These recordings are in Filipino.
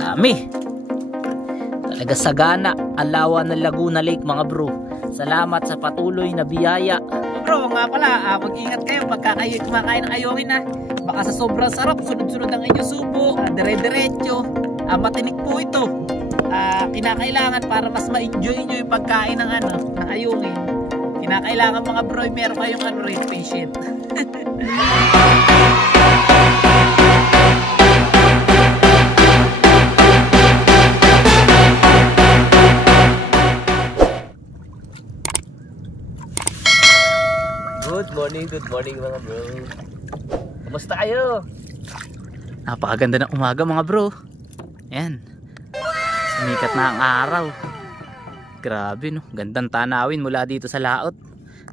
Dami. Talaga sagana ang lawa ng Laguna Lake mga bro. Salamat sa patuloy na biyaya. Bro, nga pala, mag-ingat kayo pagka kayo kumakain ng ayungin na. Baka sa sobrang sarap, sunod-sunod ang inyong subo, dire-diretso. Matinik po ito. Kinakailangan para mas ma-enjoy nyo yung pagkain ng ng ayungin. Kinakailangan mga bro, meron kayong rate patient. Good morning mga bro. Kumusta kayo? Napakaganda ng umaga mga bro. Yan. Sumikat na ang araw. Grabe no. Gandang tanawin mula dito sa laot.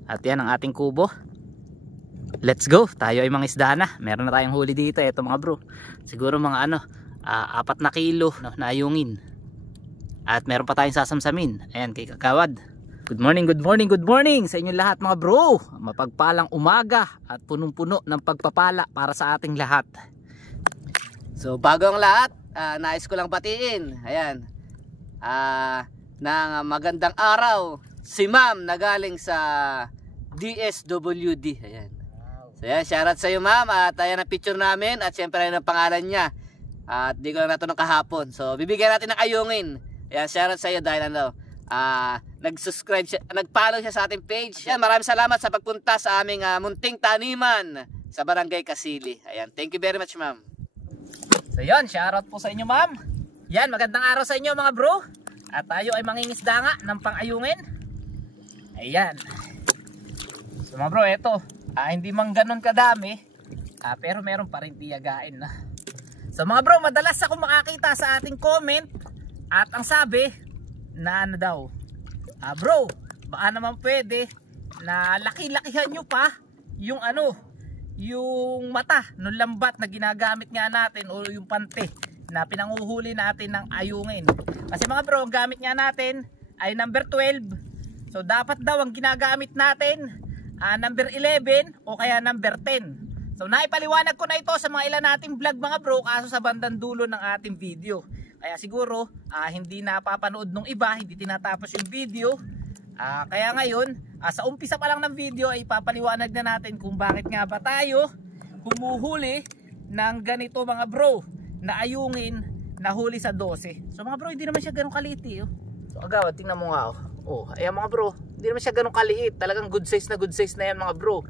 At yan ang ating kubo. Let's go. Tayo ay mga isda na. Meron na tayong huli dito. Ito mga bro. Siguro mga 4 na kilo no, na ayungin. At meron pa tayong sasamsamin. Ayan kay Kagawad. Good morning sa inyong lahat mga bro. Mapagpalang umaga at punong-puno ng pagpapala para sa ating lahat. So bago ang lahat, nais ko lang batiin. Ayan. Ng magandang araw si ma'am na galing sa DSWD. Ayan. So ayan, shoutout sa iyo ma'am. At ayan ang picture namin. At syempre ayan ang pangalan niya. At di ko lang natunong kahapon. So bibigyan natin ng ayungin. Ayan, shoutout sa iyo dahil nag-subscribe siya, nag-follow siya sa ating page. Ayan, maraming salamat sa pagpunta sa aming munting taniman sa Barangay Kasili. Ayan, thank you very much ma'am. So yun, shoutout po sa inyo ma'am. Yan, magandang araw sa inyo mga bro. At tayo ay mangingisda nga ng pang-ayungin. Ayan. So mga bro, eto hindi man ganun kadami, pero meron pa rin tiyagain na. So mga bro, madalas ako makakita sa ating comment at ang sabi na daw, bro, baka naman pwede na laki-lakihan nyo pa yung yung mata ng lambat na ginagamit nga natin o yung pante na pinanguhuli natin ng ayungin. Kasi mga bro, ang gamit nga natin ay number 12. So dapat daw ang ginagamit natin number 11 o kaya number 10. So naipaliwanag ko na ito sa mga ilan nating vlog mga bro, kaso sa bandang dulo ng ating video. Kaya siguro hindi napapanood nung iba, hindi tinatapos yung video. Kaya ngayon, sa umpisa pa lang ng video ay papaliwanag na natin kung bakit nga ba tayo humuhuli ng ganito mga bro na ayungin na huli sa 12. So mga bro, hindi naman siya ganun kaliit oh. So Agawad, tingnan mo nga oh. Ayan mga bro, hindi naman siya ganun kaliit. Talagang good size na yan mga bro.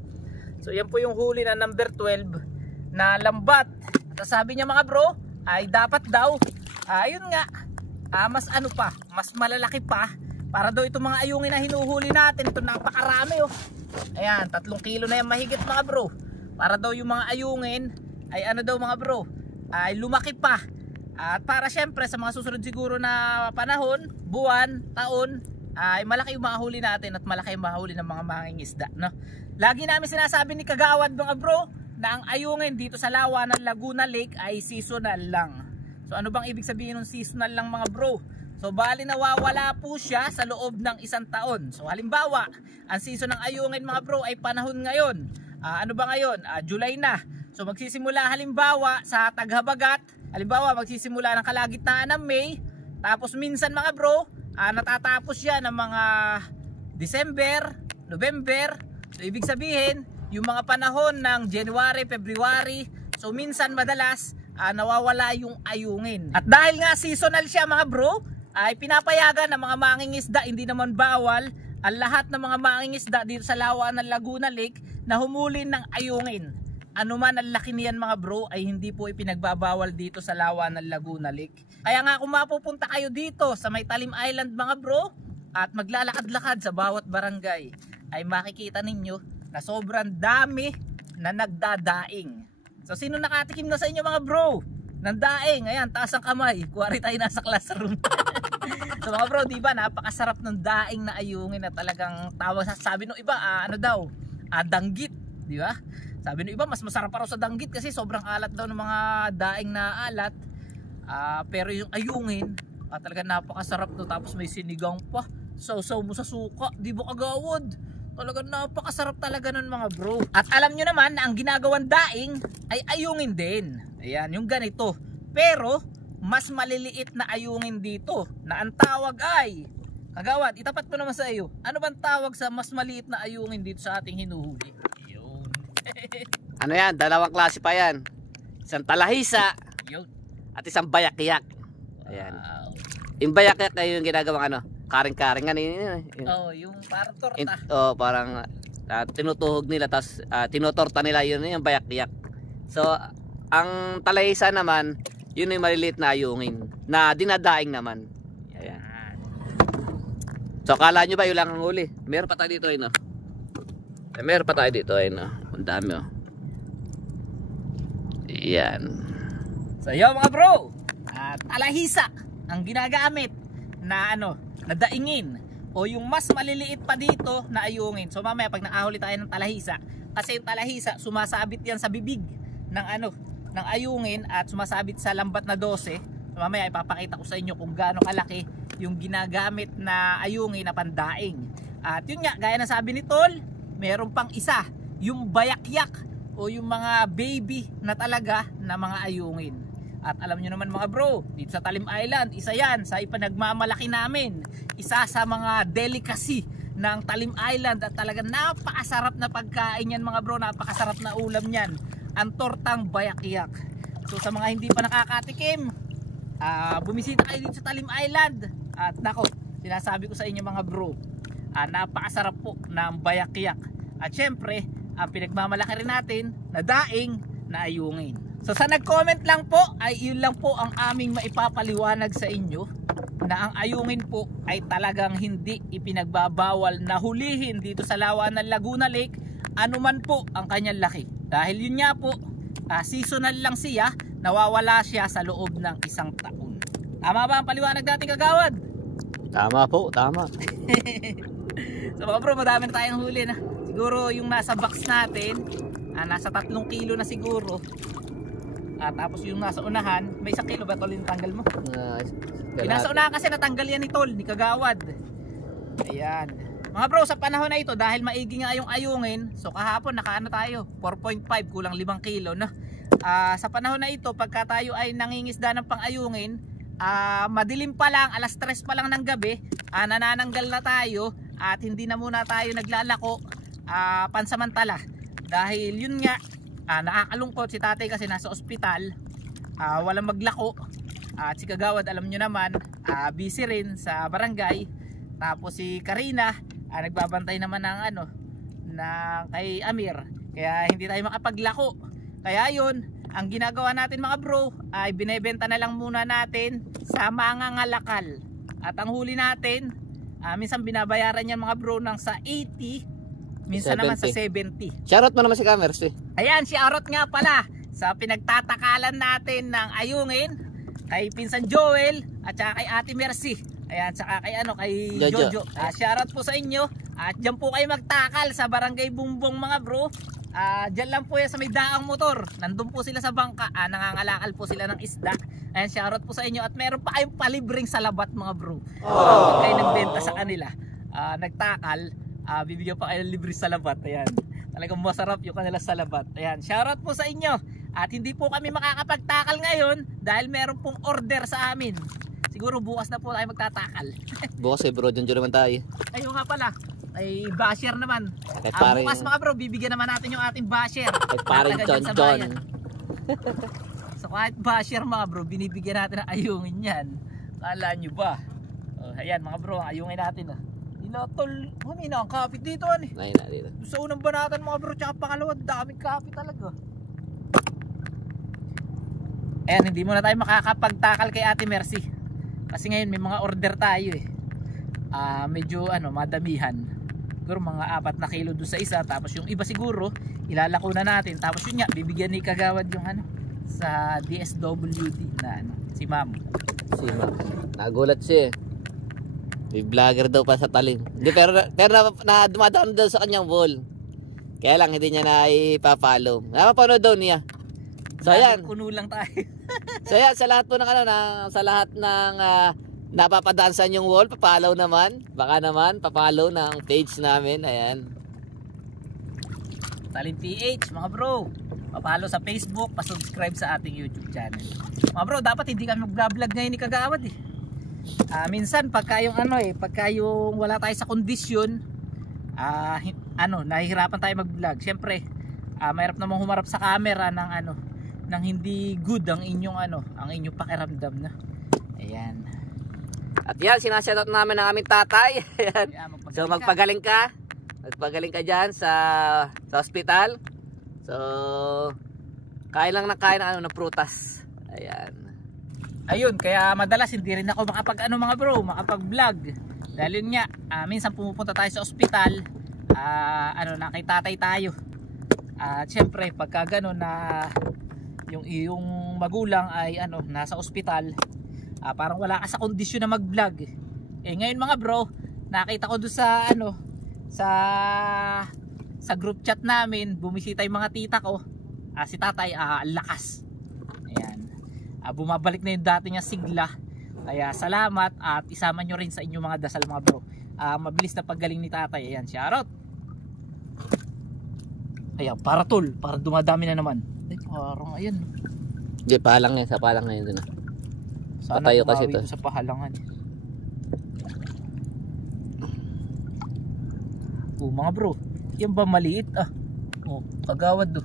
So yan po yung huli na number 12 na lambat. At sabi niya mga bro, ay dapat daw ayun nga, mas mas malalaki pa para daw itong mga ayungin na hinuhuli natin. Ito napakarami oh. Ayan, 3 kilo na yan mahigit mga bro. Para daw yung mga ayungin ay daw mga bro, ay lumaki pa. At para syempre sa mga susunod siguro na panahon, buwan, taon, ay malaki yung mahuli natin at malaki yung mahuli ng mga mangingisda, no? Lagi namin sinasabi ni Kagawad mga bro na ang ayungin dito sa lawa ng Laguna Lake ay seasonal lang. So ano bang ibig sabihin ng seasonal lang mga bro? So bali nawawala po siya sa loob ng 1 taon. So halimbawa, ang season ng ayungin mga bro ay panahon ngayon. Ano ba ngayon? July na. So magsisimula halimbawa sa Taghabagat. Halimbawa magsisimula ng kalagitnaan ng May. Tapos minsan mga bro, natatapos siya ng mga December, November. So ibig sabihin, yung mga panahon ng January, February, so minsan madalas nawawala yung ayungin. At dahil nga seasonal siya mga bro, ay pinapayagan ng mga mangingisda, hindi naman bawal ang lahat ng mga mangingisda dito sa lawa ng Laguna Lake na humuli ng ayungin. Ano man ang laki niyan mga bro ay hindi po ipinagbabawal dito sa lawa ng Laguna Lake. Kaya nga kung mapupunta kayo dito sa may Talim Island mga bro at maglalakad-lakad sa bawat barangay, ay makikita ninyo na sobrang dami na nagdadaing. So sino nakatikim na sa inyo mga bro ng daing? Ayan, taas ang kamay. Kuwari tayo nasa classroom. So mga bro, di ba napakasarap ng daing na ayungin na talagang tawag, sabi nung iba danggit, di ba? Sabi nung iba mas masarap pa raw sa danggit kasi sobrang alat daw ng mga daing na alat. Pero yung ayungin talagang napakasarap no, tapos may sinigang pa. Sausaw mo sa suka, di ba Kagawad? Talagang napakasarap talaga nun mga bro. At alam nyo naman na ang ginagawang daing ay ayungin din. Ayan, yung ganito. Pero mas maliliit na ayungin dito na ang tawag ay, Kagawad, itapat mo naman sa iyo. Ano bang tawag sa mas maliit na ayungin dito sa ating hinuhuli? Yun. Ano yan? Dalawang klase pa yan. Isang talahisa Yun. at isang bayakyak. Ayan. Wow. Yung bayakyak ay yung ginagawang ano, karing-karing. Ano yun? Oh, yung parang torta. Parang tinutuhog nila tapos tinutorta nila, yun yung bayakyak. So, ang talahisa naman, yun yung maliliit na ayungin na dinadaing naman. Ayan. So, akala nyo ba yun lang ang huli? Meron pa tayo dito, no? Meron pa tayo dito, no? Ang dami, oh. Ayan. So yun mga bro, talahisa ang ginagamit na ano, na daingin o yung mas maliliit pa dito na ayungin. So mamaya pag nakahuli tayo ng talahisa, kasi yung talahisa sumasabit yan sa bibig ng ano, ng ayungin at sumasabit sa lambat na 12. So mamaya ipapakita ko sa inyo kung gaano kalaki yung ginagamit na ayungin na pandaing. At yun nga, gaya na sabi ni Tol, meron pang isa, yung bayakyak o yung mga baby na talaga na mga ayungin. At alam nyo naman mga bro, dito sa Talim Island, isa yan sa ipanagmamalaki namin. Isa sa mga delicacy ng Talim Island at talaga napakasarap na pagkain yan mga bro, napakasarap na ulam yan, ang tortang bayakyak. So sa mga hindi pa nakakatikim, bumisita kayo dito sa Talim Island. At nako, sinasabi ko sa inyo mga bro, napakasarap po ng bayakyak. At syempre, ang pinagmamalaki rin natin na daing na ayungin. So sa nag-comment lang po, ay yun lang po ang aming maipapaliwanag sa inyo, na ang ayungin po ay talagang hindi ipinagbabawal na hulihin dito sa Lawa ng Laguna Lake, anuman po ang kanyang laki. Dahil yun nga po, seasonal lang siya, nawawala siya sa loob ng isang taon. Tama ba ang paliwanag natin, Kagawad? Tama po, tama. So mga bro, madami na tayong huli na. Siguro yung nasa box natin, nasa 3 kilo na siguro. Tapos yung nasa unahan, may 1 kilo ba Tol yung tanggal mo? Yung nasa unahan kasi natanggal yan ni Tol, ni Kagawad. Ayan. Mga bro, sa panahon na ito, dahil maigi nga yung ayungin, so kahapon nakaano tayo, 4.5 kulang 5 kilo no? Sa panahon na ito, pagka tayo ay nangingisda ng pang-ayungin, madilim pa lang, alas 3 pa lang ng gabi, nanananggal na tayo at hindi na muna tayo naglalako pansamantala. Dahil yun nga, nakakalungkot si tatay kasi nasa ospital, walang maglako. At si Kagawad, alam nyo naman, busy rin sa barangay. Tapos si Karina, nagbabantay naman ng ano, ng kay Amir. Kaya hindi tayo makapaglako. Kaya yun, ang ginagawa natin mga bro, ay binebenta na lang muna natin sa mga ngalakal. At ang huli natin, minsan binabayaran yan mga bro ng sa 80, minsan 70. Naman sa 70. Shoutout mo naman si Kamers eh. Ayan, shoutout nga pala sa pinagtatakalan natin ng ayungin, kay Pinsan Joel at saka kay Ate Mercy. Ayan, saka kay ano, kay Jojo. Shoutout po sa inyo. At dyan po kayo magtakal sa Barangay Bumbong mga bro. Dyan lang po yan sa may daang motor. Nandun po sila sa bangka, nangangalakal po sila ng isda. Ayan, shoutout po sa inyo. At meron pa kayong palibreng salabat mga bro. Pag kayo nagbenta sa kanila, nagtakal, bibigyan pa kayo ng libre salabat. Ayan, talagang masarap yung kanila salabat. Ayan, shoutout po sa inyo. At hindi po kami makakapagtakal ngayon dahil meron pong order sa amin. Siguro bukas na po tayo magtatakal. Bukas eh bro, dyan naman tayo. Ayun nga pala, ay basher naman. Bukas mga bro, bibigyan naman natin yung ating basher. Ay paring John. So kahit basher mga bro, binibigyan natin ng ayungin yan. Kala nyo ba? Ayan mga bro, ayungin natin. Tol, humina ang kapit dito ani. Dito. Sa unang banatan mga bro, tsaka pangalawa, daming kapit talaga. Ayan, hindi muna tayo makakapagtakal kay Ate Mercy. Kasi ngayon may mga order tayo eh. Medyo madamihan. Siguro mga 4 na kilo doon sa isa. Tapos yung iba siguro ilalako na natin. Tapos yun nga, bibigyan ni Kagawad yung sa DSWD na si Ma'am. Si Ma'am. Nagulat siya eh. May vlogger daw pa sa Talim. Hindi, pero na dumadaan daw sa kanyang wall. Kaya lang hindi niya na ipapollow. Napapanood daw niya. So ayan. Kuno lang tayo. So ayan, sa lahat po ng sa lahat ng napapadaan sa inyong wall, papalaw naman. Baka naman, papalaw ng page namin. Ayan. Talim PH, mga bro. pa-follow sa Facebook, pa-subscribe sa ating YouTube channel. Mga bro, dapat hindi kami mag-vlog ngayon ni Kagawad eh. Minsan pagka yung pagka yung wala tayo sa kondisyon, nahihirapan tayo mag-vlog. Siyempre, mahirap namang humarap sa camera ng hindi good ang inyong pakiramdam na. Ayan. At yan, sinashoutout namin ng aming tatay. Ayan. So magpagaling ka. Magpagaling ka dyan sa hospital. So kain lang ng ng prutas. Ayan. Ayun, kaya madalas hindi rin ako makapag-vlog. Dahil yun nga, minsan pumupunta tayo sa ospital, kay tatay tayo. At syempre, pagka gano'n na yung iyong magulang ay nasa ospital, parang wala ka sa kondisyon na mag-vlog. Ngayon mga bro, nakita ko doon sa group chat namin, bumisita yung mga tita ko. Si tatay, lakas. Ayan. Bumabalik na yung dati niya sigla. Kaya salamat at isama nyo rin sa inyong mga dasal mga bro. Mabilis na paggaling ni tatay. Ayan, shoutout. Ayan, para dumadami na naman. Ay, parang ayan. Hindi, pahalang yan. Sa pahalang ngayon din. Sana patayo kasi ito. Sa pahalangan. Mga bro, yan ba maliit? Kagawad do.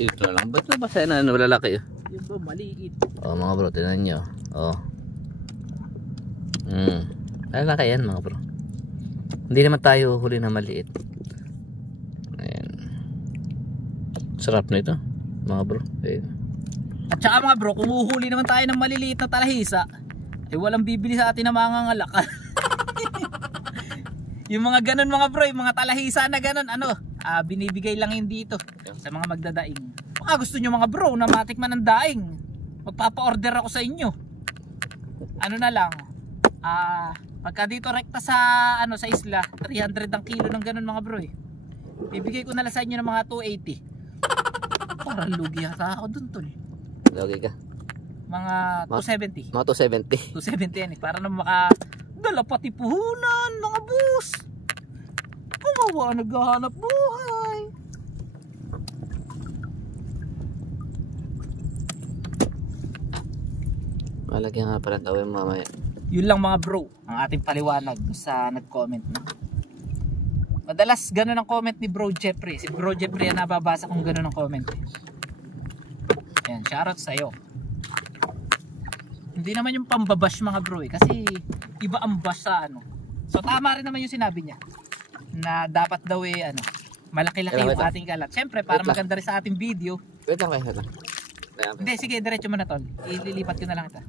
Ito lang. Ba't nabasa na lalaki? Yan ba maliit? Mga bro, tingnan nyo. Lalaki yan mga bro. Hindi naman tayo huli na maliit. Ayan. Sarap na ito mga bro. Ayan. At saka mga bro, kung uhuli naman tayo ng maliliit na talahisa, walang bibili sa atin na mga ngalak. Yung mga ganun mga bro, yung mga talahisa na ganun, binibigay lang yun dito sa mga magdadaing. Baka gusto nyo mga bro na matikman ng daing, magpapa-order ako sa inyo. Na lang, pagka dito rekta sa isla, 300 ang kilo ng ganun mga bro. Bibigay ko na lang sa inyo ng mga 280. Parang lugi yata ako dun tol. Lugi ka? Mga 270. Mga 270. 270 yan para na dala pati puhunan mga boss. Kumawa, naghahanap buhay. Malagyan nga pala tawin mamaya. Yun lang mga bro, ang ating paliwanag sa nag-comment. Madalas ganun ang comment ni Bro Jeffrey. Si Bro Jeffrey ang nababasa kung ganun ang comment. Ayan, shoutout sa'yo. Hindi naman yung pambabash mga bro kasi iba ang bash sa So tama rin naman yung sinabi niya na dapat daw malaki-laki yung ating kalat. Siyempre para maganda rin sa ating video. Wait lang. Hindi, sige diretso mo na tol. Ililipat ko na lang ito.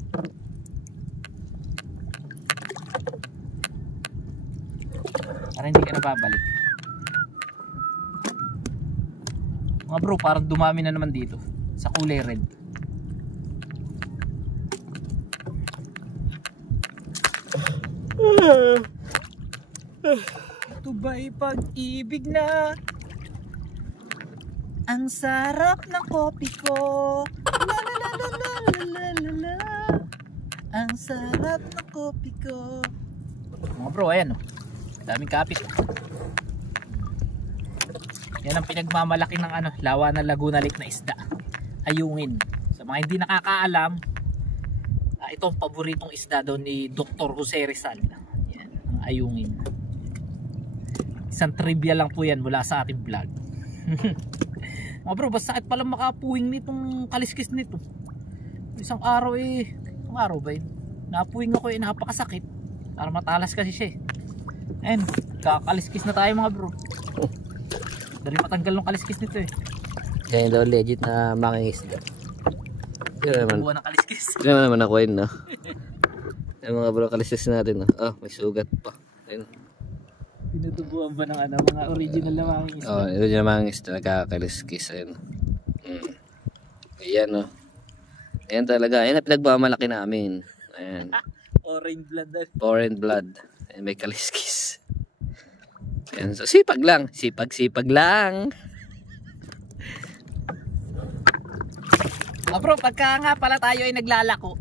Para hindi ka na babalik. Mga bro, parang dumami na naman dito sa kulay red. Ito ba'y pag-ibig na? Ang sarap ng kopi ko. La la la la la la la la. Ang sarap ng kopi ko. Mga bro, ayan daming kapit. Yan ang pinagmamalaki ng lawa ng Laguna Lake na isda, ayungin. Sa mga hindi nakakaalam, ito ang paboritong isda daw ni Dr. Jose Rizal. Yan, ang ayungin. Isang trivia lang po yan mula sa ating vlog. Mga bro, basta sakit palang makapuwing nitong kaliskis nito. Isang araw isang araw ba yun? Napuwing ako napakasakit. Para matalas kasi siya And kakaliskis na tayo mga bro. Dali matanggal ng kaliskis nito Yan daw legit na mangingisda. Buwan ng kaliskis. Yan naman ako yun Yung mga bro kaliskis natin may sugat pa. Ayun. Pinutubuan ba ng mga original na mangingisda? Original na mangingisda nakakaliskis. Ayun. Ayan Ayan talaga. Ayan na pinagmamalaki namin. Ayan. Orange blood. Foreign blood. Ayan, may kaliskis. Ayan, so sipag lang. Sipag lang. Bro, pagka nga pala tayo ay naglalako,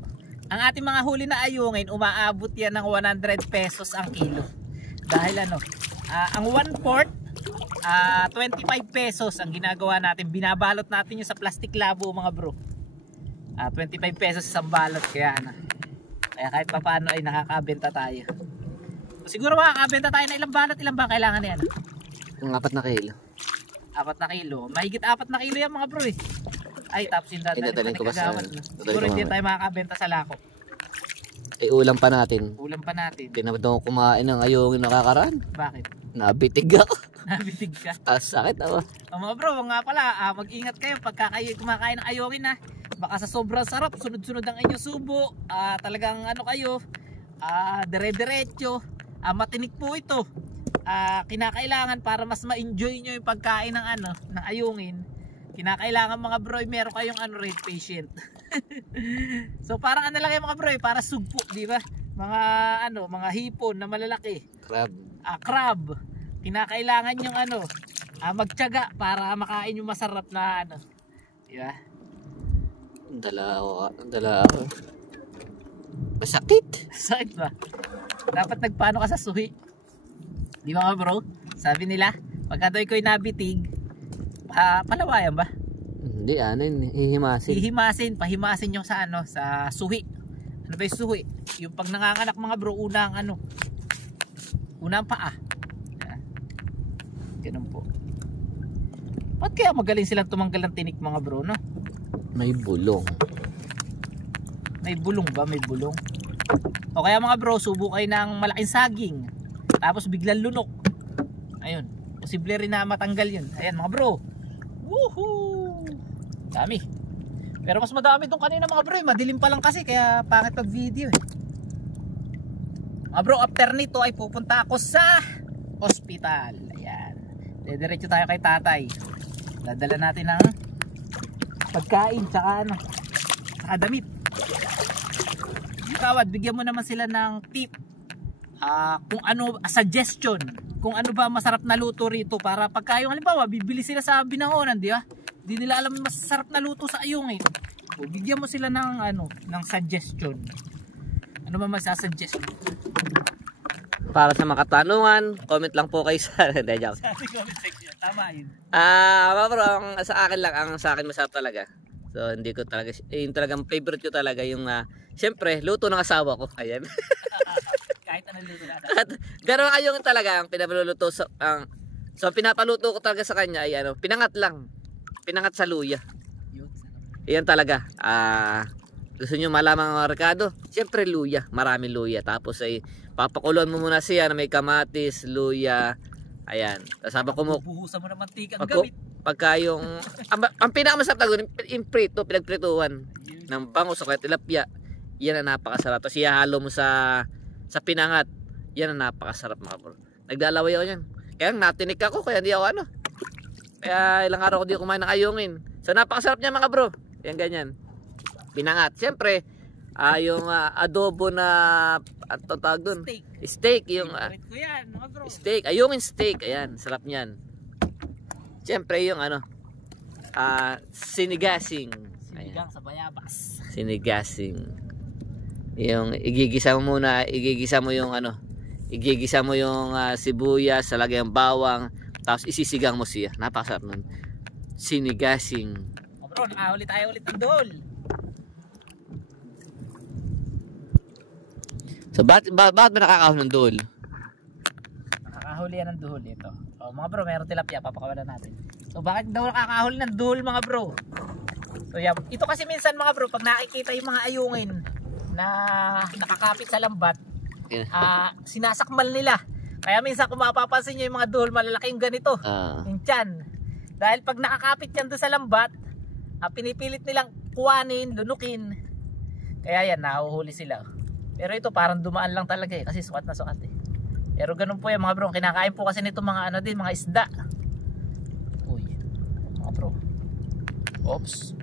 ang ating mga huli na ayungin, umaabot yan ng 100 pesos ang kilo. Dahil ang 1/4 25 pesos ang ginagawa natin. Binabalot natin yung sa plastic labo mga bro. 25 pesos isang balot. Kaya kahit pa paano ay nakakabenta tayo. Siguro makakabenta tayo na ilang balot. Ilan ba kailangan yan? Yung 4 na kilo. 4 na kilo. Mahigit 4 na kilo yan mga bro eh. Ay, tapos yung dadalhin ko ba sa... siguro hindi tayo makakabenta sa lako. Ulam pa natin. Ulam pa natin. Tinamad ako kumain ng ayungin nakakaraan. Bakit? Nabitig ako. Nabitig ka? Sakit ako. Mga bro, nga pala, mag-ingat kayo pagka kayo kumakain ng ayungin na. Baka sa sobrang sarap, sunod-sunod ang inyong subo. Talagang kayo, dire-diretso. Matinik po ito. Kinakailangan para mas ma-enjoy nyo yung pagkain ng ng ayungin. Kinakailangan mga bro, meron kayong rate patient. So parang lang yung mga bro, para sugpo, di ba? Mga mga hipon na malalaki. Crab. Crab. Kinakailangan yung magtiyaga para makain yung masarap na di ba? Dala ako. Masakit. Sakit ba? Dapat nagpaano ka sa suhi. Di ba mga bro? Sabi nila, pagka daw iko'y nabitig, palawayan ba? Hindi, hihimasin. Pahimasin yung sa sa suhi. Ano ba yung suhi? Yung pag nanganganak mga bro, unang paa. Ganun po. Ba't kaya magaling silang tumanggal ng tinik mga bro, no? May bulong. May bulong ba? May bulong. O kaya mga bro, subo kayo ng malaking saging. Tapos biglang lunok. Ayun. Posible rin na matanggal yun. Ayan mga bro. Woohoo! Dami. Pero mas madami itong kanina mga bro. Madilim pa lang kasi kaya pangit pag video eh. Mga bro, after nito ay pupunta ako sa hospital. Ayan. Diretso tayo kay tatay. Dadala natin ng pagkain tsaka tsaka damit. Kawad, bigyan mo naman sila ng tip. Kung suggestion. Kung ano ba masarap na luto rito para pagka yung halimbawa bibili sila sa Binangonan, di ba? Di nila alam masarap na luto sa ayungin. O bigyan mo sila ng ng suggestion. Ano ba masasuggest? Para sa mga katanungan, comment lang po kayo sa joke. Sa comment section, tama yun. Bro, sa akin masarap talaga. So hindi ko talaga yung talagang favorite ko talaga yung syempre luto ng asawa ko. Ayan. Kahit anong luto na. Gano'n ayungin talaga ang pinapaluluto so pinapaluto ko talaga sa kanya ay pinangat lang. Pinangat sa luya. Iyan talaga. Gusto niyo malaman mga Ricardo? Siyempre luya, maraming luya. Tapos ay papakuloan mo muna siya na may kamatis, luya. Ayan. Tapos habang buhusan mo ng mantika ang gamit. Pagka yung ang pinakamasarap talaga yung pinagprituhan ng bangus o kaya tilapia. Yan ang napakasarap. Tapos ihalo mo sa pinangat. Yan ang napakasarap mga bro. Naglalaway ako yan. Kaya natinik ako kaya hindi ako Kaya ilang araw ko di kumain ng ayungin. So napakasarap niya mga bro. Yan ganyan. Pinangat. Siyempre, yung adobo na tawag doon. Steak. Yung yan, mga bro. Steak. Ayungin steak. Ayan, sarap niyan. Siyempre yung sinigasing. Sinigang sa bayabas. Sinigasing. Yung igigisa mo yung sibuyas, lagay ang bawang, tapos isisigang mo siya. Napakasarap nun. Sinigasing. Bro, nakahuli tayo ulit ng dol. So bakit ba nakakahuli ng dol? Nakakahuli yan ng dol ito. So mga bro, meron tilapia, papakawalan natin. So bakit daw nakakahuli ng dol mga bro? So yeah, ito kasi minsan mga bro, pag nakikita yung mga ayungin na nakakapit sa lambat, sinasakmal nila. Kaya minsan kung mapapansin nyo yung mga dol, malalaki yung ganito. Yung tiyan. Dahil pag nakakapit yan doon sa lambat, pinipilit nilang kuwanin, lunukin. Kaya yan, nahuhuli sila. Pero ito parang dumaan lang talaga kasi sukat na sukat Pero ganun po yan mga bro, kinakain po kasi nito mga mga isda. Uy, mga bro. Oops.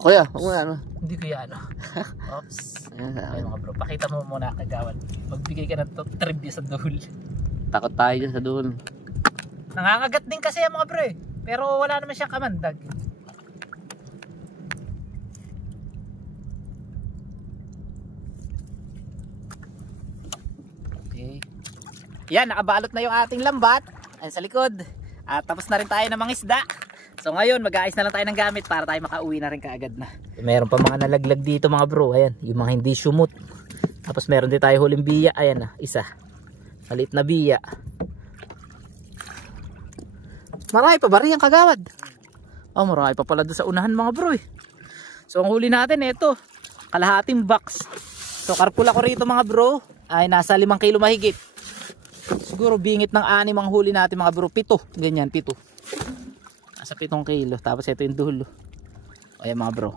Kuya, Hindi ko yan Oops. Ay mga bro, pakita mo muna kagawan. Magbigay ka ng trivia sa dul. Takot tayo dyan sa dul. Nangangagat din kasi yan mga bro pero wala naman siyang kamandag. Okay. Yan, nakabalot na yung ating lambat. Ayan sa likod. At tapos na rin tayo ng mga isda. So ngayon mag-aayos na lang tayo ng gamit para tayo makauwi na rin kaagad na. Meron pa mga nalaglag dito mga bro. Ayan, yung mga hindi sumut. Tapos meron din tayo huling biya. Ayan na, isa. Maliit na biya. Marami pa ba rin ang kagawad? Oh, marami pa pala doon sa unahan mga bro eh. So ang huli natin ito, kalahating box. So karpula ko rito mga bro ay nasa 5 kilo mahigit. Siguro bingit ng 6 ang huli natin mga bro. 7, ganyan 7. Nasa 7 kilo. Tapos ito yung duhol. Ayan mga bro.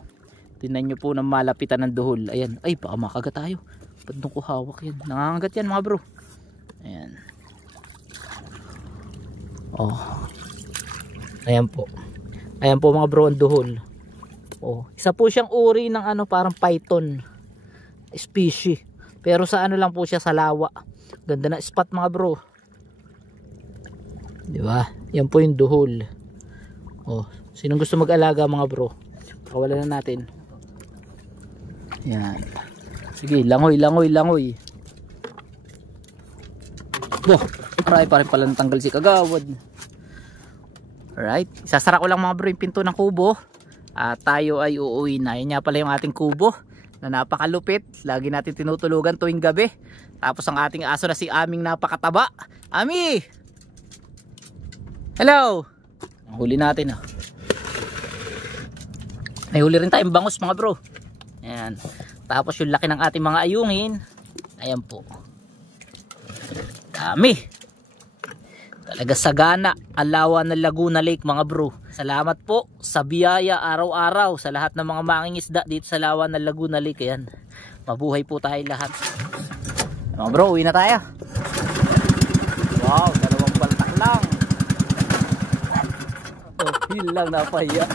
Tingnan nyo po ng malapitan ng duhol. Ayan. Ay baka makagat tayo. Ba't nung ko hawak yan? Nangangagat yan mga bro. Ayan. Oh. Ayan po. Ayan po mga bro ang duhol. Oh. Isa po siyang uri ng ano parang python species. Pero sa ano lang po siya sa lawa. Ganda na spot mga bro. Di ba? Yan po yung duhol. Oh, sinong gusto mag-alaga mga bro? Pakawalan na natin. Yan. Sige, langoy, langoy, langoy. Boh, marami pa rin pala natanggal si kagawad. Alright, isasara ko lang mga bro yung pinto ng kubo. At tayo ay uuwi na. Yan nga pala yung ating kubo na napakalupit. Lagi natin tinutulugan tuwing gabi. Tapos ang ating aso na si Aming napakataba. Ami! Hello! Ang huli natin ah. May huli rin tayong bangus mga bro. Ayan. Tapos yung laki ng ating mga ayungin. Ayan po. Dami. Talaga sagana ang lawa ng Laguna Lake mga bro. Salamat po sa biyaya araw-araw sa lahat ng mga mangingisda dito sa lawa ng Laguna Lake. Ayan. Mabuhay po tayo lahat. Mga bro, uwi na tayo. Wow, 2 baltak lang. Oh, yun lang, napahiya.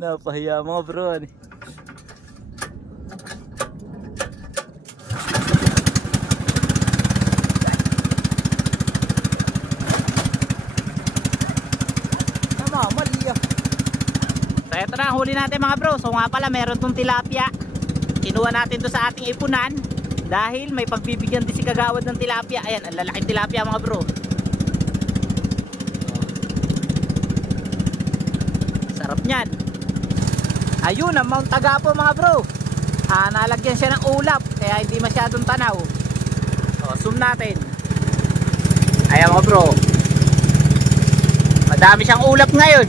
Napahiya mga bro. Namamaliya. So eto na, huli natin mga bro. So nga pala, meron tong tilapia. Kinuha natin to sa ating ipunan. Dahil may pagbibigyan din si kagawad ng tilapia. Ayan, ang lalaking tilapia mga bro. Sarap nyan. Ayun ang Mount Tagapo mga bro. Nalagyan siya ng ulap. Kaya hindi masyadong tanaw. Zoom natin. Ayan mga bro. Madami siyang ulap ngayon.